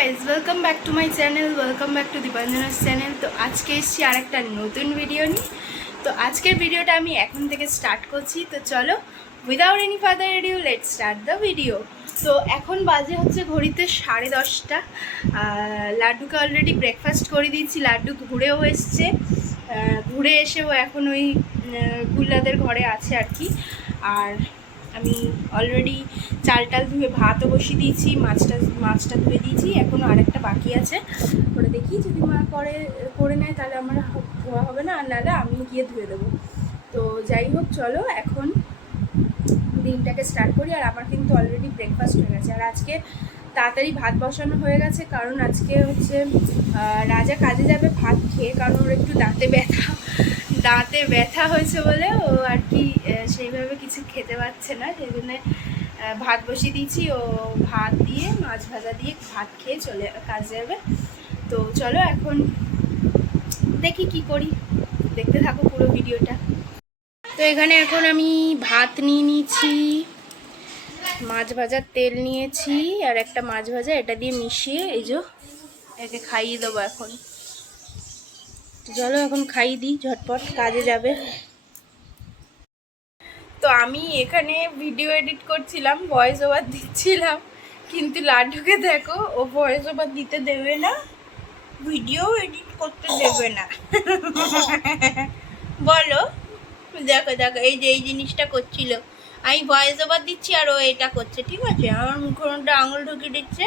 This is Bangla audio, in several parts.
Guys, welcome back to my channel, welcome back to Dipanjana's channel. তো আজকে এসেছি আর একটা নতুন ভিডিও নিয়ে। তো আজকের ভিডিওটা আমি এখন থেকে স্টার্ট করছি। তো চলো, without any further edu let's start the video. তো এখন বাজে হচ্ছে ঘড়িতে 10:30। লাড্ডুকে অলরেডি ব্রেকফাস্ট করে দিয়েছি। লাড্ডু ঘুরেও এসছে, ঘুরে এসেও এখন ওই গুল্লাদের ঘরে আছে আর কি। আর আমি অলরেডি চালটাল ধুয়ে ভাতও বসিয়ে দিয়েছি, মাছটা ধুয়ে দিয়েছি, এখনও আরেকটা বাকি আছে। করে দেখি যদি মা করে নেয় তাহলে আমার ধোয়া হবে না, আর নাহলে আমি গিয়ে ধুয়ে দেবো। তো যাই হোক, চলো এখন দিনটাকে স্টার্ট করি। আর আমার কিন্তু অলরেডি ব্রেকফাস্ট হয়ে গেছে। আর আজকে তাড়াতাড়ি ভাত বসানো হয়ে গেছে, কারণ আজকে হচ্ছে রাজা কাজে যাবে ভাত খেয়ে, কারণ ওর একটু দাঁতে ব্যথা হয়েছে বলে ও আর কি সেইভাবে কিছু খেতে পারছে না, সেই জন্য ভাত বসিয়ে দিয়েছি। ও ভাত দিয়ে মাছ ভাজা দিয়ে ভাত খেয়ে কাজে যাবে। তো চলো এখন দেখি কি করি, দেখতে থাকো পুরো ভিডিওটা। তো এখানে এখন আমি ভাত নিয়ে নিয়েছি, মাছ ভাজার তেল নিয়েছি, আর একটা মাছ ভাজা এটা দিয়ে মিশিয়ে এই যে একে খাইয়ে দেবো এখন। চলো এখন খাইয়ে দিই, ঝটপট কাজে যাবে। তো আমি এখানে ভিডিও এডিট করছিলাম, ভয়েস ওভার দিচ্ছিলাম, কিন্তু লাড্ডুকে দেখো, ও ভয়েস ওভার দিতে দেবে না, ভিডিও এডিট করতে দেবে না। বলো, দেখো দেখো, এই জিনিসটা করছিল, আমি ভয়েস ওভার দিচ্ছি আর ও এটা করছে, ঠিক আছে? আমার মুখের মধ্যে আঙুল ঢুকিয়ে দিচ্ছে,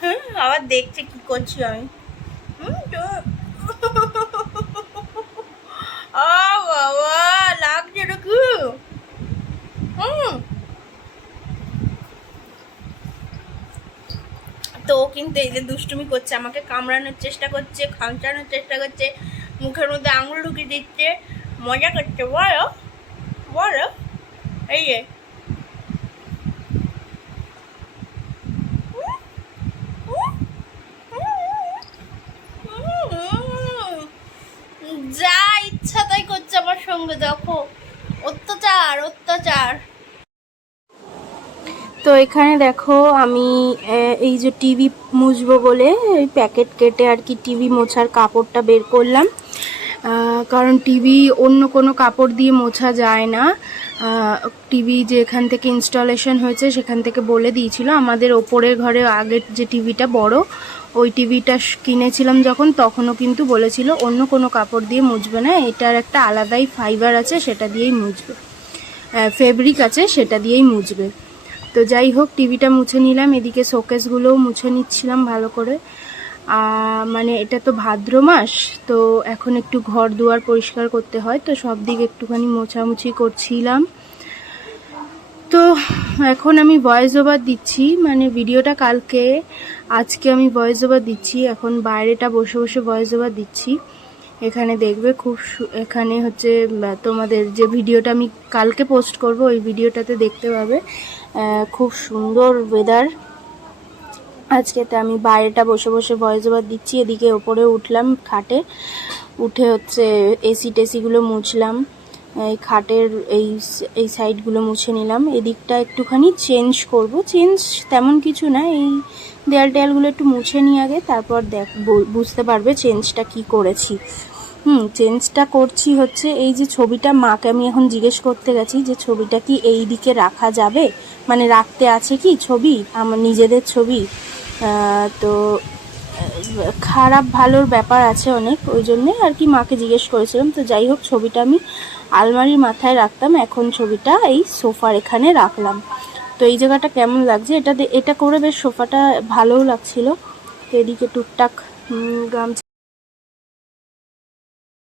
হ্যাঁ, আবার দেখছে কি করছি আমি। তো বাবা লাগছে নাকি? তো ও কিন্তু এই যে দুষ্টুমি করছে, আমাকে কামড়ানোর চেষ্টা করছে, খামচানোর চেষ্টা করছে, মুখের মধ্যে আঙুল ঢুকিয়ে দিচ্ছে, মজা করছে। বলো বলো, এই যে যা ইচ্ছা তাই করছে আমার সঙ্গে, দেখো অত্যাচার অত্যাচার। তো এখানে দেখো আমি এই যে টিভি মুছবো বলে এই প্যাকেট কেটে আর কি টিভি মোছার কাপড়টা বের করলাম, কারণ টিভি অন্য কোনো কাপড় দিয়ে মোছা যায় না। টিভি যে এখান থেকে ইনস্টলেশন হয়েছে সেখান থেকে বলে দিয়েছিল, আমাদের ওপরের ঘরে আগের যে টিভিটা বড়, ওই টিভিটা কিনেছিলাম যখন, তখনও কিন্তু বলেছিল অন্য কোনো কাপড় দিয়ে মুছবে না, এটার একটা আলাদাই ফাইবার আছে সেটা দিয়েই মুছবে, ফেব্রিক আছে সেটা দিয়েই মুছবে। তো যাই হোক, টিভিটা মুছে নিলাম, এদিকে শোকেসগুলোও মুছে নিচ্ছিলাম ভালো করে। মানে এটা তো ভাদ্র মাস, তো এখন একটু ঘর দুয়ার পরিষ্কার করতে হয়, তো সব দিক একটুখানি মোছামুছি করছিলাম। তো এখন আমি ভয়েস ওভার দিচ্ছি, মানে ভিডিওটা কালকে, আজকে আমি ভয়েস ওভার দিচ্ছি, এখন বাইরেটা বসে বসে ভয়েস ওভার দিচ্ছি। এখানে দেখবে এখানে হচ্ছে তোমাদের যে ভিডিওটা আমি কালকে পোস্ট করব ওই ভিডিওটাতে দেখতে পাবে খুব সুন্দর ওয়েদার আজকেতে। আমি বাইরেটা বসে বসে ভয়েস ওভার দিচ্ছি, এদিকে ওপরে উঠলাম খাটে, উঠে হচ্ছে এসি টেসিগুলো মুছলাম, এই খাটের এই সাইডগুলো মুছে নিলাম, এদিকটা একটুখানি চেঞ্জ করব, চেঞ্জ তেমন কিছু না, এই দেয়াল টেয়ালগুলো একটু মুছে নিয়ে আগে, তারপর বুঝতে পারবে চেঞ্জটা কি করেছি। চেঞ্জটা করছি হচ্ছে এই যে ছবিটা, মাকে আমি এখন জিজ্ঞেস করতে গেছি যে ছবিটা কি এই দিকে রাখা যাবে, মানে রাখতে আছে কি ছবি, আমার নিজেদের ছবি, তো খারাপ ভালোর ব্যাপার আছে অনেক, ওই জন্যে আর কি মাকে জিজ্ঞেস করেছিলাম। তো যাই হোক, ছবিটা আমি আলমারির মাথায় রাখতাম, এখন ছবিটা এই সোফার এখানে রাখলাম। তো এই জায়গাটা কেমন লাগছে, এটা করে বেশ সোফাটা ভালোও লাগছিল। তো এদিকে টুকটাক গামছা।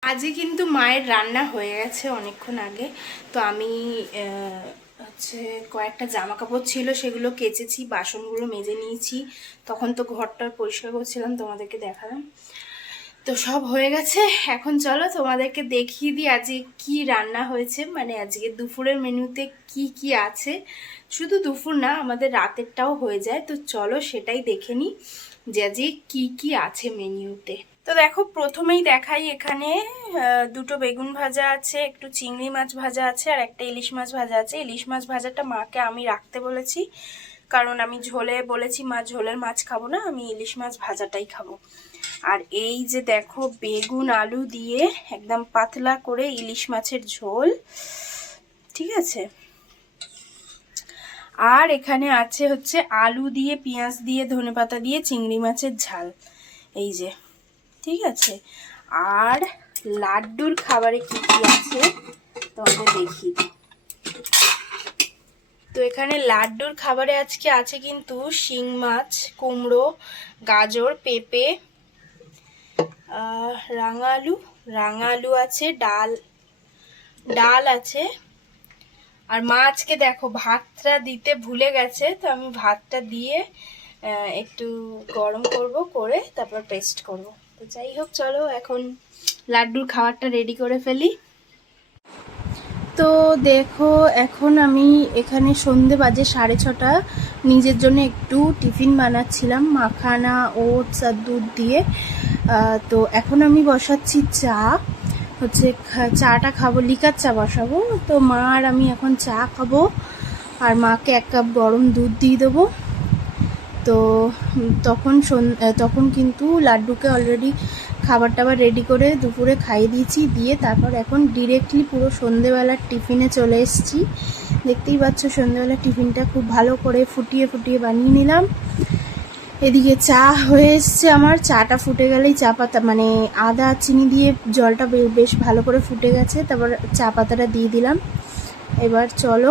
আজকে কিন্তু মায়ের রান্না হয়ে গেছে অনেকক্ষণ আগে। তো আমি হচ্ছে কয়েকটা জামা কাপড় ছিল সেগুলো কেচেছি, বাসনগুলো মেজে নিয়েছি, তখন তো ঘরটা পরিষ্কার করছিলাম, তোমাদেরকে দেখালাম। তো সব হয়ে গেছে, এখন চলো তোমাদেরকে দেখিয়ে দিই আজকে কি রান্না হয়েছে, মানে আজকে দুপুরের মেনুতে কি কি আছে। শুধু দুপুর না, আমাদের রাতেরটাও হয়ে যায়। তো চলো সেটাই দেখে নিই যে আজকে কি কি আছে মেনুতে। তো দেখো, প্রথমেই দেখাই, এখানে দুটো বেগুন ভাজা আছে, একটু চিংড়ি মাছ ভাজা আছে, আর একটা ইলিশ মাছ ভাজা আছে। ইলিশ মাছ ভাজাটা মাকে আমি রাখতে বলেছি, কারণ আমি ঝোলে বলেছি মা ঝোলের মাছ খাবো না, আমি ইলিশ মাছ ভাজাটাই খাবো। আর এই যে দেখো বেগুন আলু দিয়ে একদম পাতলা করে ইলিশ মাছের ঝোল, ঠিক আছে। আর এখানে আছে হচ্ছে আলু দিয়ে পেঁয়াজ দিয়ে ধনেপাতা দিয়ে চিংড়ি মাছের ঝাল, এই যে, ঠিক আছে। আর লাড্ডুর খাবারে কি কি আছে তোমাদের দেখিয়ে দিই। তো এখানে লাড্ডুর খাবারে আজকে আছে কিন্তু শিং মাছ, কুমড়ো, গাজর, পেঁপে, রাঙা আলু আছে, ডাল আছে। আর মা আজকে দেখো ভাতটা দিতে ভুলে গেছে, তো আমি ভাতটা দিয়ে একটু গরম করে তারপর পেস্ট করব। তো যাই হোক, চলো এখন লাড্ডুর খাবারটা রেডি করে ফেলি। তো দেখো এখন আমি এখানে সন্ধে বাজে 6:30, নিজের জন্য একটু টিফিন বানাচ্ছিলাম মাখানা, ওটস আর দুধ দিয়ে। তো এখন আমি বসাচ্ছি চা, হচ্ছে চাটা খাবো, লিকার চা বসাবো। তো মা আর আমি এখন চা খাবো, আর মাকে 1 কাপ গরম দুধ দিয়ে দেবো। তো তখন কিন্তু লাড্ডুকে অলরেডি খাবার টাবার রেডি করে দুপুরে খাইয়ে দিয়েছি, দিয়ে তারপর এখন ডিরেক্টলি পুরো সন্ধেবেলার টিফিনে চলে এসেছি। দেখতেই পাচ্ছ সন্ধেবেলার টিফিনটা খুব ভালো করে ফুটিয়ে বানিয়ে নিলাম। এদিকে চা হয়ে এসছে আমার, চাটা ফুটে গেলেই চা পাতা মানে আদা চিনি দিয়ে জলটা বেশ ভালো করে ফুটে গেছে, তারপর চা পাতাটা দিয়ে দিলাম। এবার চলো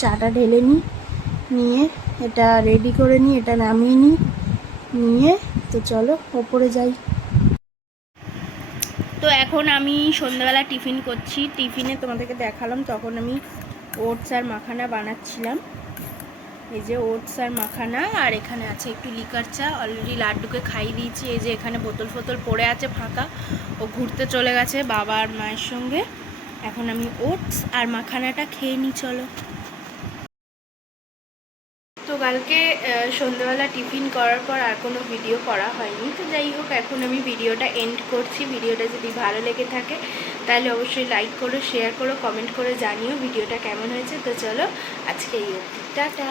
চাটা ঢেলে নিয়ে এটা রেডি করে নিই, এটা নামিয়ে নিয়ে তো চলো ওপরে যাই। তো এখন আমি সন্ধ্যাবেলা টিফিন করছি, টিফিনে তোমাদেরকে দেখালাম তখন আমি ওটস আর মাখানা বানাচ্ছিলাম। এই যে ওটস আর মাখানা, আর এখানে আছে একটু লিকার চা। অলরেডি লাড্ডুকে খাইয়ে দিয়েছি, এই যে এখানে বোতল পড়ে আছে ফাঁকা, ও ঘুরতে চলে গেছে বাবা আর মায়ের সঙ্গে। এখন আমি ওটস আর মাখানাটা খেয়ে নিই, চলো। তো কালকে সন্ধ্যাবেলা টিফিন করার পর আর কোনো ভিডিও করা হয়নি। তো যাই হোক, এখন আমি ভিডিওটা এন্ড করছি। ভিডিওটা যদি ভালো লেগে থাকে তাহলে অবশ্যই লাইক করো, শেয়ার করো, কমেন্ট করে জানিও ভিডিওটা কেমন হয়েছে। তো চলো আজকে এই অবধি, টাটা।